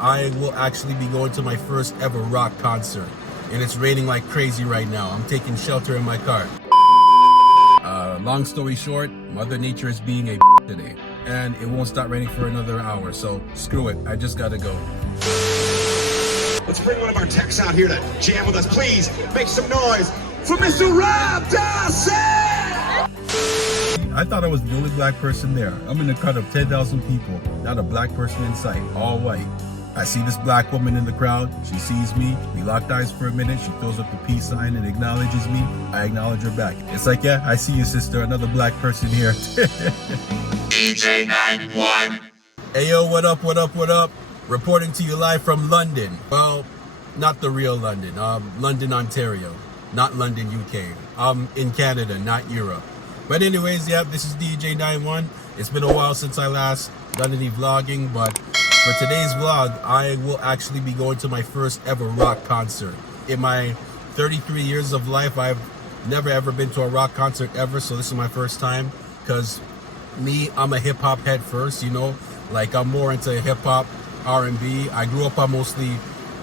I will actually be going to my first ever rock concert, and it's raining like crazy right now. I'm taking shelter in my car. Long story short, Mother Nature is being a today, and it won't stop raining for another hour, so screw it, I just gotta go. Let's bring one of our techs out here to jam with us. Please make some noise for Mr. Rob Dawson! I thought I was the only black person there. I'm in a crowd of 10,000 people, not a black person in sight, all white. I see this black woman in the crowd. She sees me. We locked eyes for a minute. She throws up the peace sign and acknowledges me. I acknowledge her back. It's like, yeah, I see you, sister. Another black person here. DJ 91. Hey, yo, what up, what up, what up? Reporting to you live from London. Well, not the real London. London, Ontario. Not London, UK. In Canada, not Europe. But anyways, yeah, this is DJ 91. It's been a while since I last done any vlogging, but for today's vlog, I will actually be going to my first ever rock concert. In my 33 years of life, I've never ever been to a rock concert ever, so this is my first time. Because me, I'm a hip-hop head first, you know? Like, I'm more into hip-hop, R&B. I grew up on mostly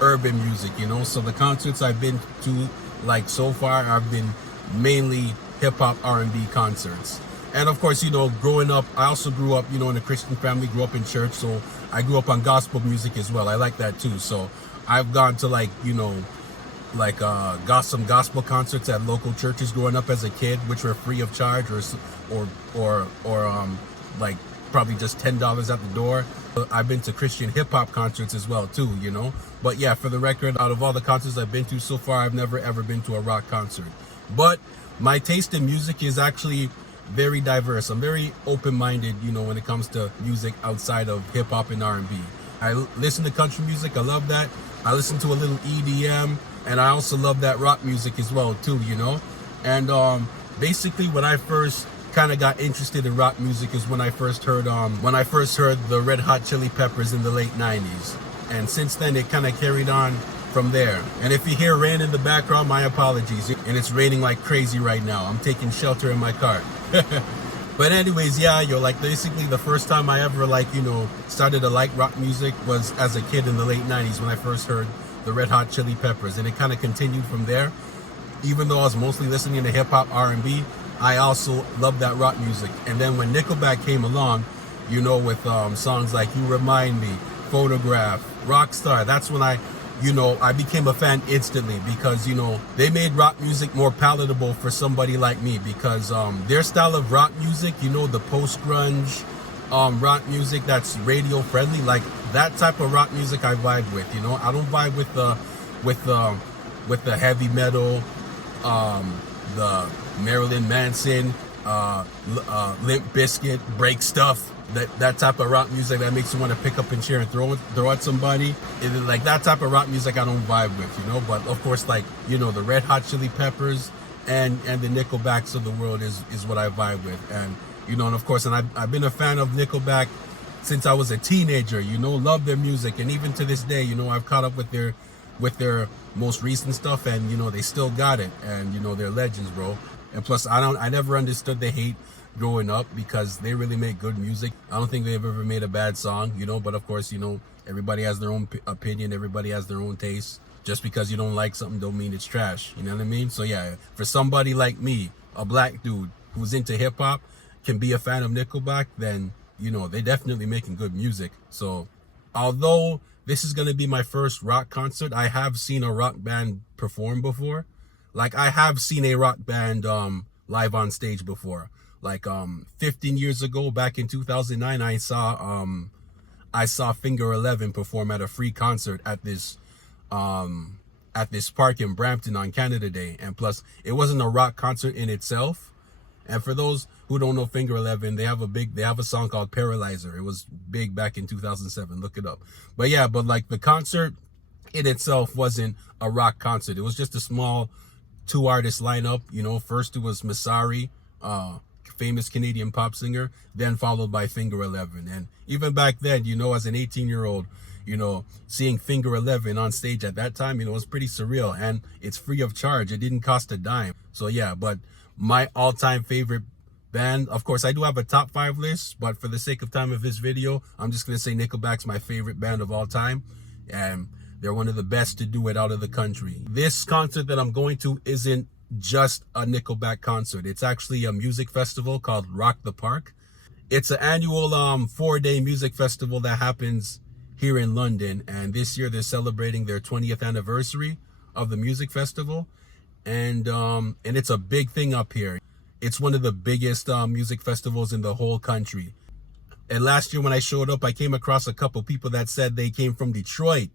urban music, you know? So the concerts I've been to, like, so far, I've been mainly hip-hop, R&B concerts. And of course, you know, growing up, I also grew up, you know, in a Christian family, grew up in church, so I grew up on gospel music as well. I like that too. So I've gone to, like, you know, like some gospel concerts at local churches growing up as a kid, which were free of charge, or like probably just $10 at the door. I've been to Christian hip hop concerts as well too, you know. But yeah, for the record, out of all the concerts I've been to so far, I've never ever been to a rock concert. But my taste in music is actually very diverse. I'm very open-minded, you know, when it comes to music outside of hip-hop and R&B. I listen to country music. I love that. I listen to a little EDM, and I also love that rock music as well too, you know. And basically, when I first kind of got interested in rock music is when I first heard the Red Hot Chili Peppers in the late 90s. And since then, it kind of carried on from there. And if you hear rain in the background, my apologies. And it's raining like crazy right now. I'm taking shelter in my car. But anyways, yeah, yo, like basically the first time I ever, like, you know, started to like rock music was as a kid in the late 90s when I first heard the Red Hot Chili Peppers. And it kind of continued from there. Even though I was mostly listening to hip hop, R&B, I also loved that rock music. And then when Nickelback came along, you know, with songs like You Remind Me, Photograph, Rockstar, that's when I became a fan instantly, because, you know, they made rock music more palatable for somebody like me, because their style of rock music, you know, the post-grunge rock music that's radio friendly, like that type of rock music I vibe with, you know. I don't vibe with the heavy metal, the Marilyn Manson, Limp Bizkit, break stuff. That type of rock music that makes you want to pick up a chair and throw at somebody. Like that type of rock music I don't vibe with, you know. But of course, like, you know, the Red Hot Chili Peppers and the Nickelbacks of the world is what I vibe with. And, you know, and of course, and I've been a fan of Nickelback since I was a teenager, you know, love their music. And even to this day, you know, I've caught up with their most recent stuff, and, you know, they still got it. And, you know, they're legends, bro. And plus, I never understood the hate growing up, because they really make good music. I don't think they've ever made a bad song, you know. But of course, you know, everybody has their own opinion, everybody has their own taste. Just because you don't like something don't mean it's trash, you know what I mean? So yeah, for somebody like me, a black dude who's into hip-hop, can be a fan of Nickelback, then, you know, they definitely making good music. So although this is going to be my first rock concert, I have seen a rock band perform before. Like, I have seen a rock band live on stage before. Like 15 years ago, back in 2009, I saw Finger 11 perform at a free concert at this park in Brampton on Canada Day. And plus, it wasn't a rock concert in itself. And for those who don't know Finger 11, they have a song called Paralyzer. It was big back in 2007. Look it up. But yeah, but like the concert in itself wasn't a rock concert. It was just a small 2-artist lineup. You know, first it was Masari, famous Canadian pop singer, then followed by Finger 11. And even back then, you know, as an 18-year-old, you know, seeing Finger 11 on stage at that time, you know, it was pretty surreal. And it's free of charge. It didn't cost a dime. So yeah, but my all-time favorite band, of course, I do have a top 5 list, but for the sake of time of this video, I'm just going to say Nickelback's my favorite band of all time. and they're one of the best to do it out of the country. This concert that I'm going to isn't just a Nickelback concert. It's actually a music festival called Rock the Park. It's an annual 4-day music festival that happens here in London, and this year they're celebrating their 20th anniversary of the music festival, and it's a big thing up here. It's one of the biggest music festivals in the whole country. And last year when I showed up, I came across a couple people that said they came from Detroit.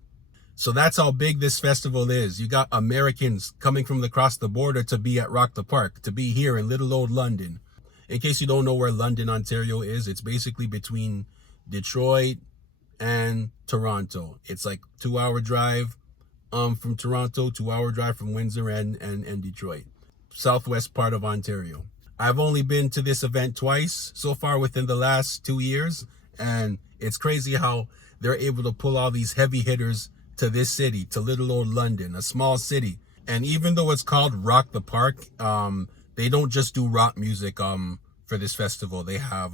So that's how big this festival is. You got Americans coming from across the border to be at Rock the Park, to be here in little old London. In case you don't know where London, Ontario is, it's basically between Detroit and Toronto. It's like 2-hour drive from Toronto, 2-hour drive from Windsor and Detroit. Southwest part of Ontario. I've only been to this event twice so far within the last 2 years, and it's crazy how they're able to pull all these heavy hitters to this city, to little old London, a small city. And even though it's called Rock the Park, they don't just do rock music for this festival. They have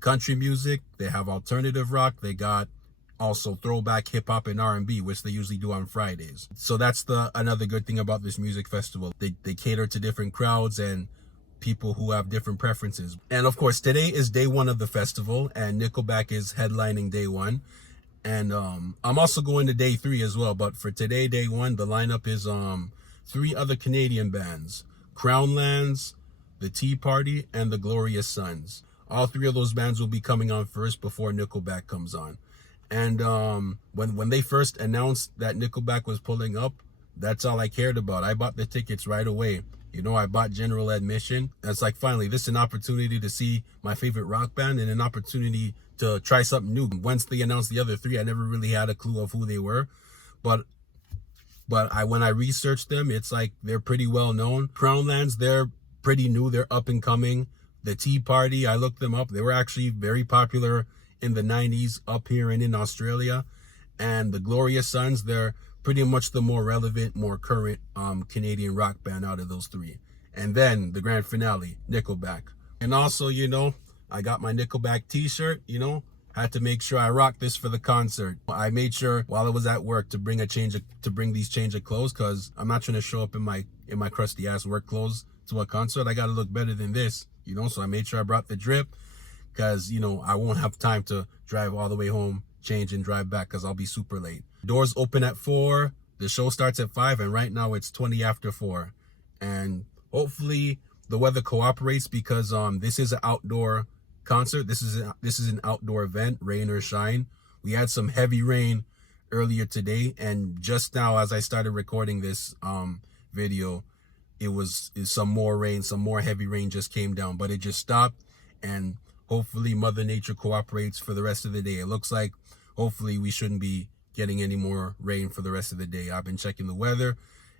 country music, they have alternative rock, they got also throwback hip hop and R&B, which they usually do on Fridays. So that's another good thing about this music festival. They cater to different crowds and people who have different preferences. And of course, today is day one of the festival, and Nickelback is headlining day one. And I'm also going to day 3 as well. But for today, day 1, the lineup is 3 other Canadian bands: Crownlands, the Tea Party, and the Glorious Sons. All 3 of those bands will be coming on first before Nickelback comes on. And when they first announced that Nickelback was pulling up, that's all I cared about. I bought the tickets right away. You know, I bought general admission. It's like, finally, this is an opportunity to see my favorite rock band and an opportunity to try something new. Once they announced the other 3, I never really had a clue of who they were. But when I researched them, it's like they're pretty well known. Crownlands, they're pretty new. They're up and coming. The Tea Party, I looked them up. They were actually very popular in the 90s up here and in Australia. And the Glorious Sons, they're pretty much the more relevant, more current Canadian rock band out of those 3. And then the grand finale, Nickelback. And also, you know, I got my Nickelback t-shirt, you know, had to make sure I rocked this for the concert. I made sure while I was at work to bring these change of clothes, because I'm not trying to show up in my crusty ass work clothes to a concert. I got to look better than this, you know, so I made sure I brought the drip, because, you know, I won't have time to drive all the way home, change and drive back, because I'll be super late. Doors open at 4, the show starts at 5, and right now it's 20 after 4. And hopefully the weather cooperates, because this is an outdoor concert. This is an outdoor event, rain or shine. We had some heavy rain earlier today, and just now as I started recording this video, it's some more rain, some more heavy rain just came down, but it just stopped. And hopefully Mother Nature cooperates for the rest of the day. It looks like hopefully we shouldn't be getting any more rain for the rest of the day. I've been checking the weather.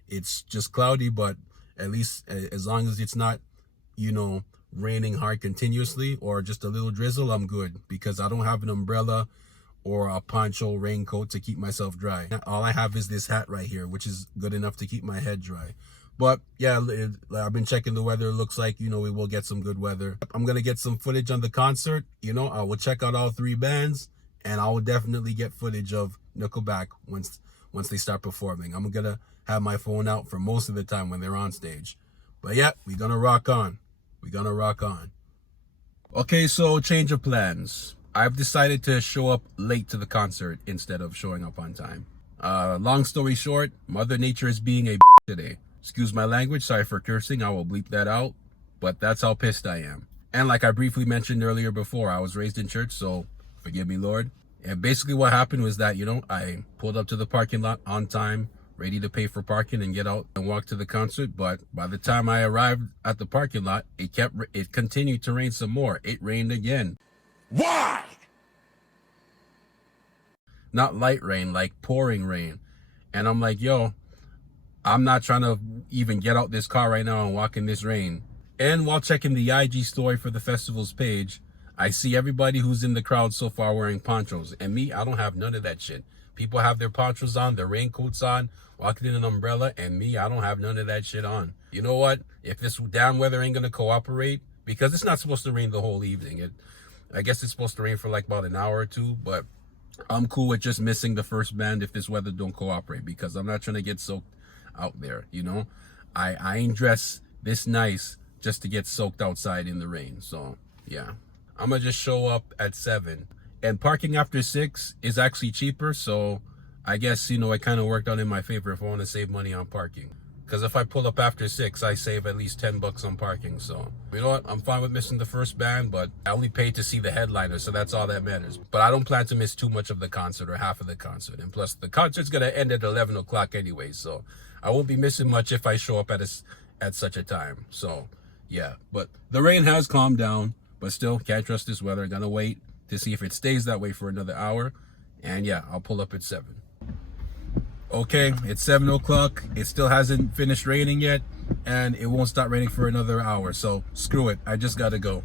It's just cloudy, but at least as long as it's not, you know, raining hard continuously or just a little drizzle, I'm good, because I don't have an umbrella or a poncho raincoat to keep myself dry. All I have is this hat right here, which is good enough to keep my head dry. But yeah, I've been checking the weather. It looks like, you know, we will get some good weather. I'm going to get some footage on the concert. You know, I will check out all 3 bands, and I will definitely get footage of Nickelback once they start performing. I'm going to have my phone out for most of the time when they're on stage. But yeah, we're going to rock on. We're going to rock on. Okay, so change of plans. I've decided to show up late to the concert instead of showing up on time. Long story short, Mother Nature is being a today. Excuse my language, sorry for cursing, I will bleep that out. But that's how pissed I am. And like I briefly mentioned earlier before, I was raised in church, so forgive me, Lord. And basically what happened was that, you know, I pulled up to the parking lot on time, ready to pay for parking and get out and walk to the concert. But by the time I arrived at the parking lot, it continued to rain some more. It rained again. Why? Not light rain, like pouring rain. And I'm like, yo, I'm not trying to even get out this car right now and walk in this rain. And while checking the IG story for the festival's page, I see everybody who's in the crowd so far wearing ponchos. And me, I don't have none of that shit. People have their ponchos on, their raincoats on, walking in an umbrella. And me, I don't have none of that shit on. You know what? If this damn weather ain't going to cooperate, because it's not supposed to rain the whole evening. I guess it's supposed to rain for like about an hour or 2. But I'm cool with just missing the first band if this weather don't cooperate, because I'm not trying to get soaked out there, you know. I ain't dressed this nice just to get soaked outside in the rain. So yeah, I'm gonna just show up at 7, and parking after 6 is actually cheaper, so I guess, you know, it kind of worked out in my favor if I want to save money on parking. Because if I pull up after 6, I save at least $10 on parking. So, you know what? I'm fine with missing the first band, but I only paid to see the headliner, so that's all that matters. But I don't plan to miss too much of the concert or half of the concert. And plus, the concert's going to end at 11 o'clock anyway, so I won't be missing much if I show up at such a time. So, yeah. But the rain has calmed down, but still, can't trust this weather. Gonna wait to see if it stays that way for another hour. And yeah, I'll pull up at 7. Okay, it's 7 o'clock. It still hasn't finished raining yet, and it won't stop raining for another hour. So screw it, I just gotta go.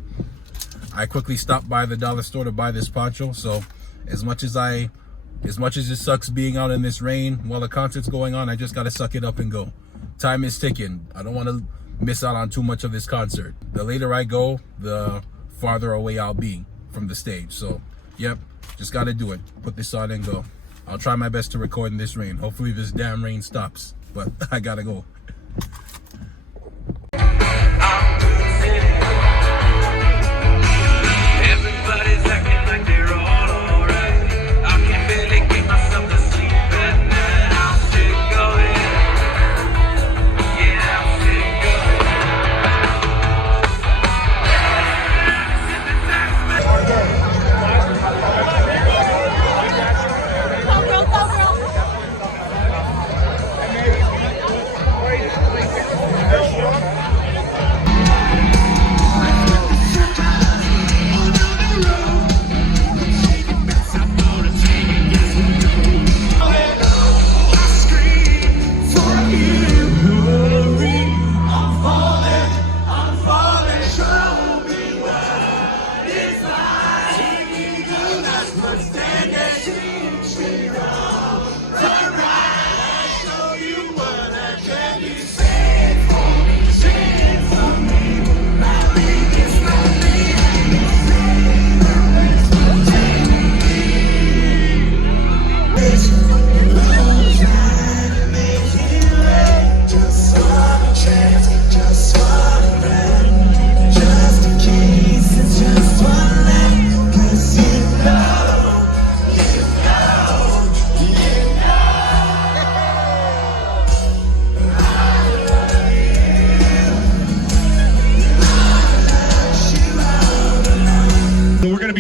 I quickly stopped by the dollar store to buy this poncho. So as much as it sucks being out in this rain while the concert's going on, I just gotta suck it up and go. Time is ticking. I don't want to miss out on too much of this concert. The later I go, the farther away I'll be from the stage. So yep, just gotta do it. Put this on and go. I'll try my best to record in this rain. Hopefully this damn rain stops, but I gotta go. Everybody's acting like they're all alright. I can barely get myself to sleep at night. I'm sick of it. Yeah, I'm sick of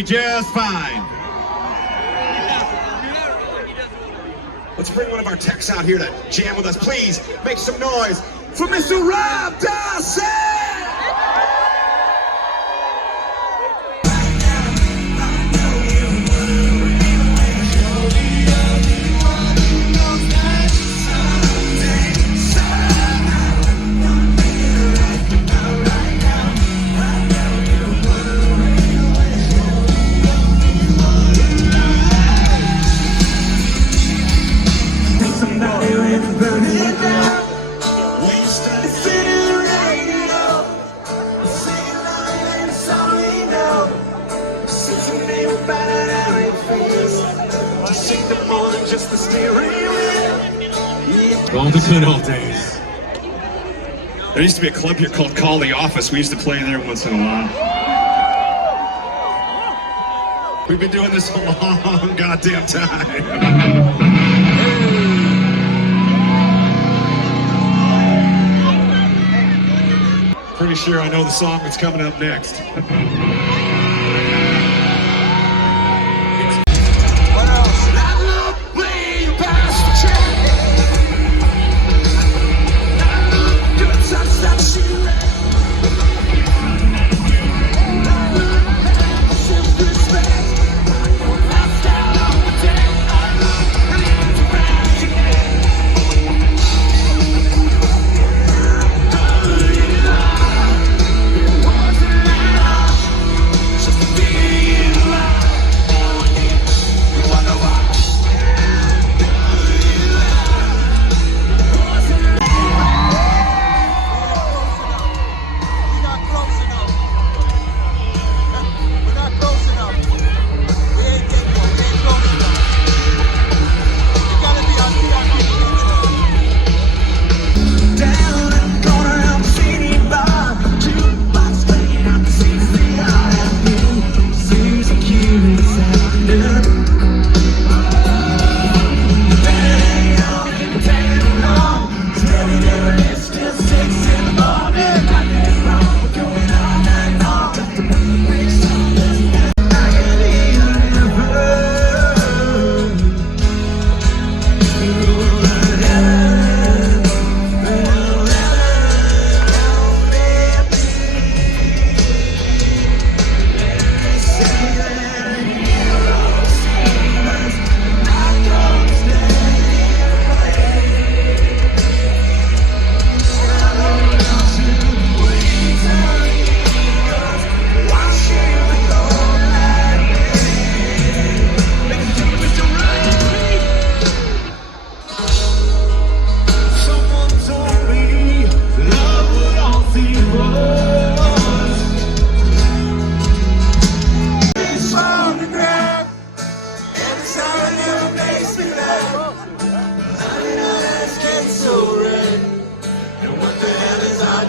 just fine. Let's bring one of our techs out here to jam with us. Please make some noise for Mr. Rob Dawson! All the good old days. There used to be a club here called Call the Office. We used to play there once in a while. We've been doing this a long goddamn time. Pretty sure I know the song that's coming up next.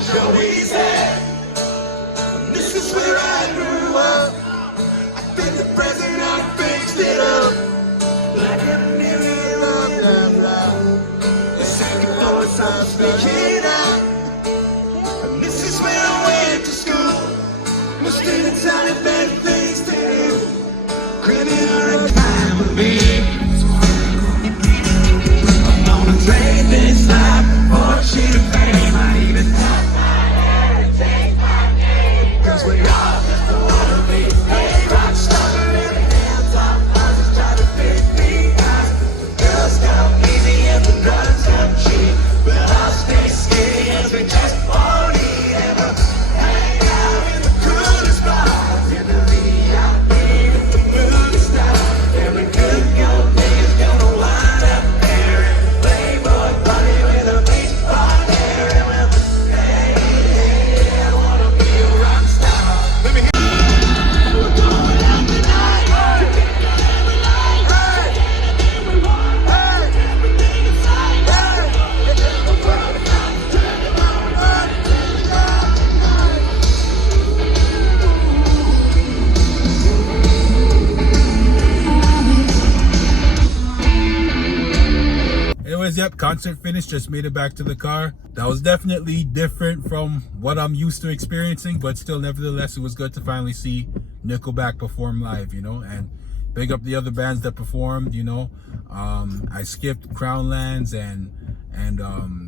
Joey's head. This is where I grew up. I think the president I fixed it up. Like a million blah blah blah. The second voice I'm speaking out. And this is where I went to school. My students had better things to do. Criminal crime with me. I'm gonna trade this life for a sheet of fame. I even thought my hair and change my name. Cause we all just wanna be a rock star. Every damn time I just try to pick me out. The girls come easy and the drugs come cheap. But I'll stay skinny as we just won't eat ever. Hang out in the coolest bars in the VIP with the movie stars. Every good young thing is gonna wind up there. Playboy bunny with a beach bar there. And we'll hey, hey, I wanna be a rock star. Let me hear. We're going out tonight. To get to every light. To get anything we want. Everything inside. If the world stops, turn around, run to the dark night. Anyways, yep, concert finished, just made it back to the car. That was definitely different from what I'm used to experiencing, but still, nevertheless, it was good to finally see Nickelback perform live, you know, and big up the other bands that performed, you know. I skipped Crownlands and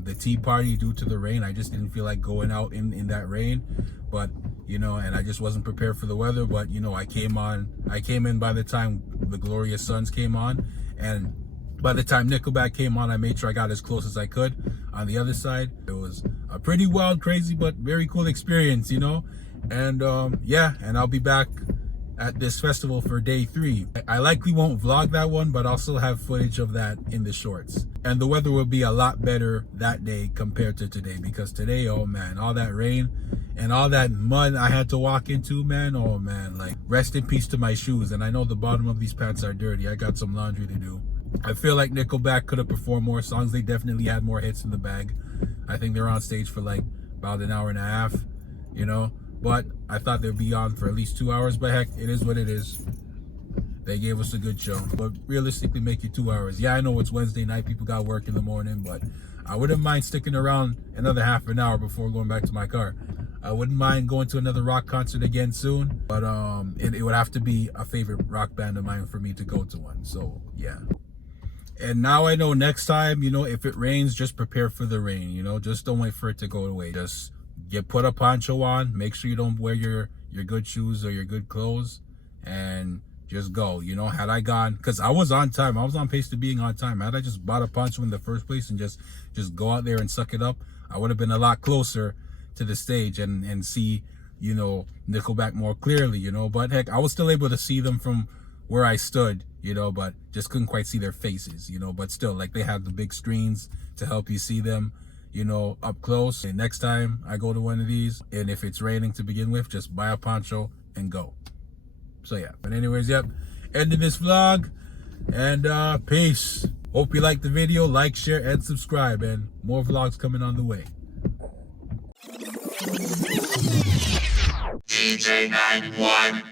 the Tea Party due to the rain. I just didn't feel like going out in that rain, but, you know, and I just wasn't prepared for the weather, but, you know, I came in by the time the Glorious Sons came on, and by the time Nickelback came on, I made sure I got as close as I could on the other side. It was a pretty wild, crazy, but very cool experience, you know? And yeah, and I'll be back at this festival for day 3. I likely won't vlog that one, but I'll still have footage of that in the shorts. And the weather will be a lot better that day compared to today, because today, oh man, all that rain and all that mud I had to walk into, man, oh man, like, rest in peace to my shoes. And I know the bottom of these pants are dirty. I got some laundry to do. I feel like Nickelback could have performed more songs. They definitely had more hits in the bag. I think they were on stage for like about an hour and a half, you know, but I thought they'd be on for at least 2 hours. But heck, it is what it is. They gave us a good show, but realistically, make it 2 hours. Yeah, I know it's Wednesday night, people got work in the morning, but I wouldn't mind sticking around another half an hour before going back to my car. I wouldn't mind going to another rock concert again soon, but it would have to be a favorite rock band of mine for me to go to one. So yeah. And now I know next time, you know, if it rains, just prepare for the rain, you know, just don't wait for it to go away. Just put a poncho on, make sure you don't wear your good shoes or your good clothes, and just go, you know. Had I gone, because I was on time, I was on pace to being on time. Had I just bought a poncho in the first place and just go out there and suck it up, I would have been a lot closer to the stage and see, you know, Nickelback more clearly, you know. But heck, I was still able to see them from where I stood, you know, but just couldn't quite see their faces, you know. But still, like, they have the big screens to help you see them, you know, up close. And next time I go to one of these, and if it's raining to begin with, just buy a poncho and go. So yeah, but anyways, yep, ending this vlog, and peace. Hope you liked the video. Like, share, and subscribe, and more vlogs coming on the way. DJ 91.